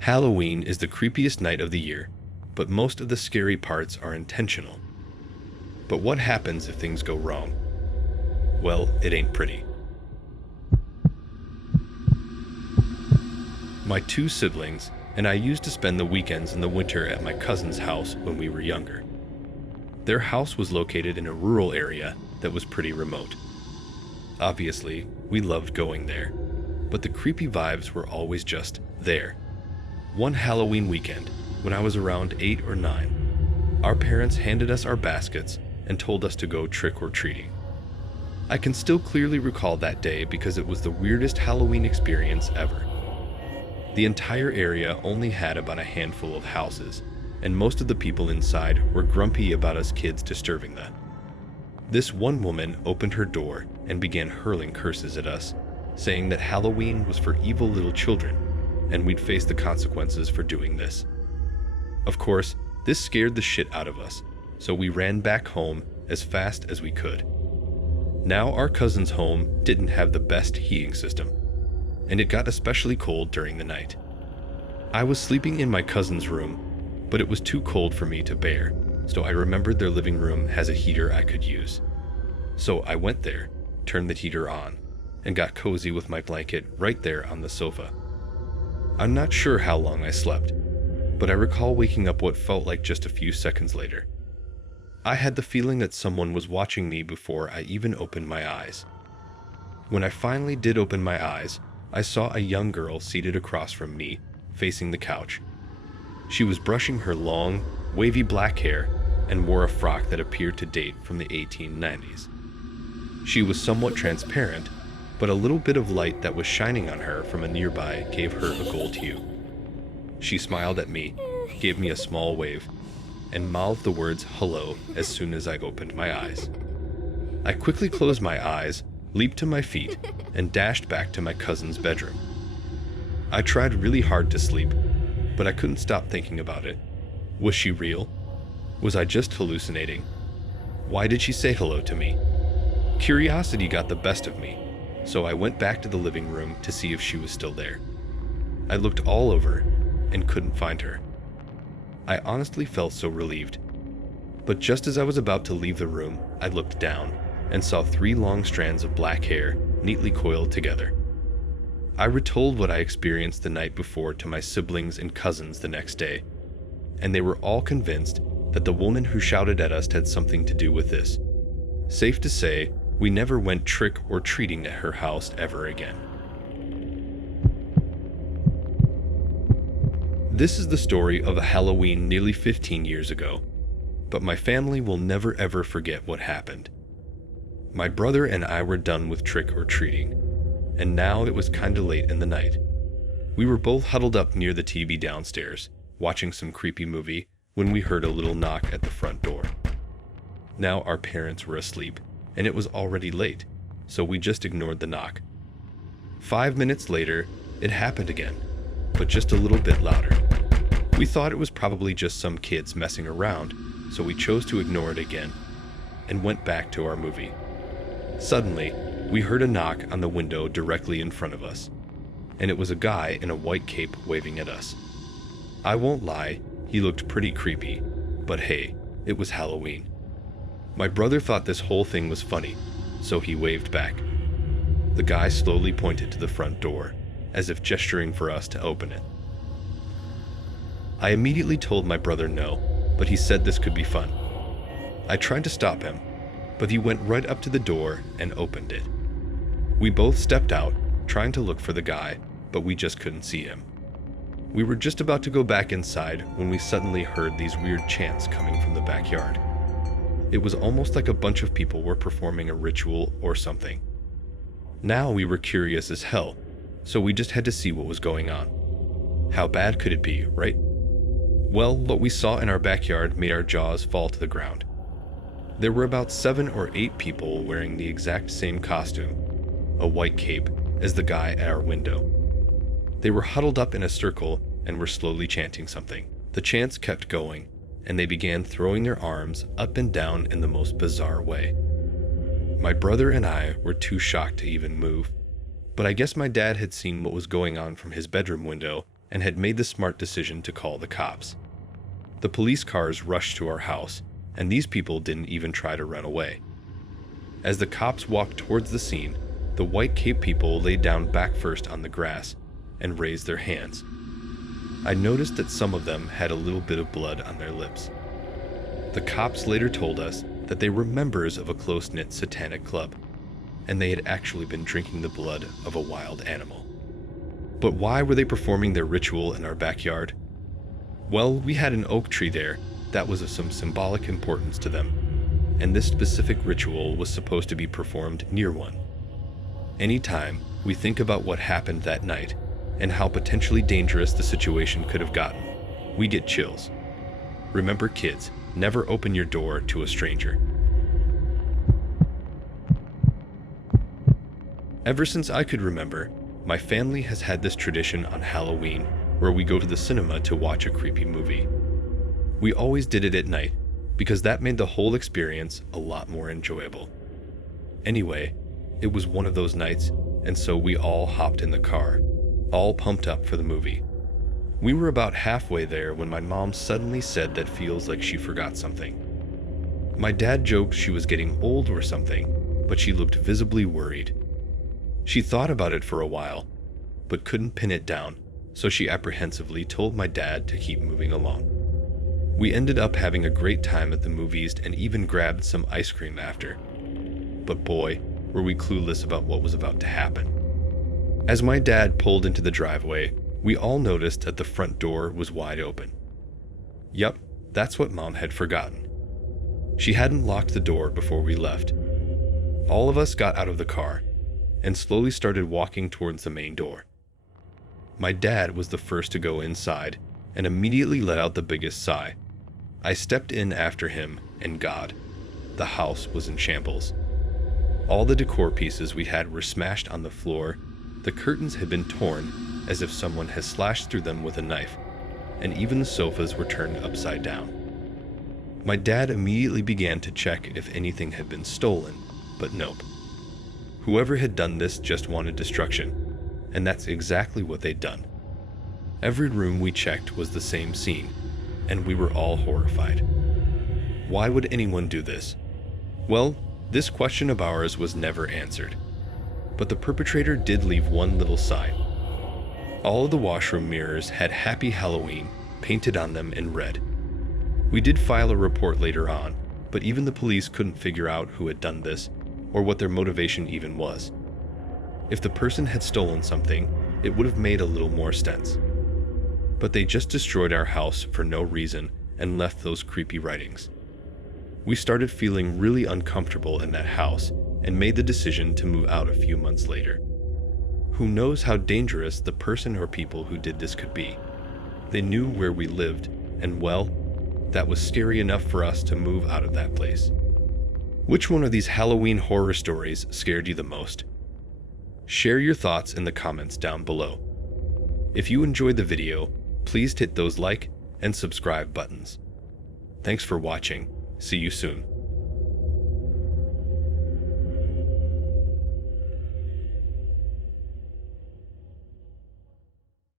Halloween is the creepiest night of the year, but most of the scary parts are intentional. But what happens if things go wrong? Well, it ain't pretty. My two siblings and I used to spend the weekends in the winter at my cousin's house when we were younger. Their house was located in a rural area that was pretty remote. Obviously, we loved going there, but the creepy vibes were always just there. One Halloween weekend, when I was around 8 or 9, our parents handed us our baskets and told us to go trick-or-treating. I can still clearly recall that day because it was the weirdest Halloween experience ever. The entire area only had about a handful of houses, and most of the people inside were grumpy about us kids disturbing them. This one woman opened her door and began hurling curses at us, saying that Halloween was for evil little children, and we'd face the consequences for doing this. Of course, this scared the shit out of us, so we ran back home as fast as we could. Now our cousin's home didn't have the best heating system, and it got especially cold during the night. I was sleeping in my cousin's room, but it was too cold for me to bear, so I remembered their living room has a heater I could use. So I went there, turned the heater on, and got cozy with my blanket right there on the sofa. I'm not sure how long I slept, but I recall waking up what felt like just a few seconds later. I had the feeling that someone was watching me before I even opened my eyes. When I finally did open my eyes, I saw a young girl seated across from me, facing the couch. She was brushing her long, wavy black hair and wore a frock that appeared to date from the 1890s. She was somewhat transparent, but a little bit of light that was shining on her from a nearby gave her a gold hue. She smiled at me, gave me a small wave, and mouthed the words hello as soon as I opened my eyes. I quickly closed my eyes, leaped to my feet, and dashed back to my cousin's bedroom. I tried really hard to sleep, but I couldn't stop thinking about it. Was she real? Was I just hallucinating? Why did she say hello to me? Curiosity got the best of me, so I went back to the living room to see if she was still there. I looked all over and couldn't find her. I honestly felt so relieved. But just as I was about to leave the room, I looked down and saw 3 long strands of black hair neatly coiled together. I retold what I experienced the night before to my siblings and cousins the next day, and they were all convinced that the woman who shouted at us had something to do with this. Safe to say, we never went trick-or-treating at her house ever again. This is the story of a Halloween nearly 15 years ago, but my family will never ever forget what happened. My brother and I were done with trick-or-treating, and now it was kinda late in the night. We were both huddled up near the TV downstairs, watching some creepy movie, when we heard a little knock at the front door. Now our parents were asleep, and it was already late, so we just ignored the knock. 5 minutes later, it happened again, but just a little bit louder. We thought it was probably just some kids messing around, so we chose to ignore it again, and went back to our movie. Suddenly, we heard a knock on the window directly in front of us, and it was a guy in a white cape waving at us. I won't lie, he looked pretty creepy, but hey, it was Halloween. My brother thought this whole thing was funny, so he waved back. The guy slowly pointed to the front door, as if gesturing for us to open it. I immediately told my brother no, but he said this could be fun. I tried to stop him, but he went right up to the door and opened it. We both stepped out, trying to look for the guy, but we just couldn't see him. We were just about to go back inside when we suddenly heard these weird chants coming from the backyard. It was almost like a bunch of people were performing a ritual or something. Now we were curious as hell, so we just had to see what was going on. How bad could it be, right? Well, what we saw in our backyard made our jaws fall to the ground. There were about 7 or 8 people wearing the exact same costume, a white cape, as the guy at our window. They were huddled up in a circle and were slowly chanting something. The chants kept going, and they began throwing their arms up and down in the most bizarre way. My brother and I were too shocked to even move, but I guess my dad had seen what was going on from his bedroom window and had made the smart decision to call the cops. The police cars rushed to our house, and these people didn't even try to run away. As the cops walked towards the scene, the white cape people laid down back first on the grass and raised their hands. I noticed that some of them had a little bit of blood on their lips. The cops later told us that they were members of a close-knit satanic club, and they had actually been drinking the blood of a wild animal. But why were they performing their ritual in our backyard? Well, we had an oak tree there that was of some symbolic importance to them, and this specific ritual was supposed to be performed near one. Anytime we think about what happened that night and how potentially dangerous the situation could have gotten, we get chills. Remember, kids, never open your door to a stranger. Ever since I could remember, my family has had this tradition on Halloween where we go to the cinema to watch a creepy movie. We always did it at night because that made the whole experience a lot more enjoyable. Anyway, it was one of those nights, and so we all hopped in the car, all pumped up for the movie. We were about halfway there when my mom suddenly said that feels like she forgot something. My dad joked she was getting old or something, but she looked visibly worried. She thought about it for a while, but couldn't pin it down, so she apprehensively told my dad to keep moving along. We ended up having a great time at the movies and even grabbed some ice cream after. But boy, were we clueless about what was about to happen. As my dad pulled into the driveway, we all noticed that the front door was wide open. Yup, that's what Mom had forgotten. She hadn't locked the door before we left. All of us got out of the car and slowly started walking towards the main door. My dad was the first to go inside and immediately let out the biggest sigh. I stepped in after him, and God, the house was in shambles. All the decor pieces we had were smashed on the floor, the curtains had been torn as if someone had slashed through them with a knife, and even the sofas were turned upside down. My dad immediately began to check if anything had been stolen, but nope. Whoever had done this just wanted destruction, and that's exactly what they'd done. Every room we checked was the same scene, and we were all horrified. Why would anyone do this? Well, this question of ours was never answered, but the perpetrator did leave one little sign. All of the washroom mirrors had Happy Halloween painted on them in red. We did file a report later on, but even the police couldn't figure out who had done this or what their motivation even was. If the person had stolen something, it would have made a little more sense. But they just destroyed our house for no reason and left those creepy writings. We started feeling really uncomfortable in that house and made the decision to move out a few months later. Who knows how dangerous the person or people who did this could be? They knew where we lived, and well, that was scary enough for us to move out of that place. Which one of these Halloween horror stories scared you the most? Share your thoughts in the comments down below. If you enjoyed the video, please hit those like and subscribe buttons. Thanks for watching. See you soon.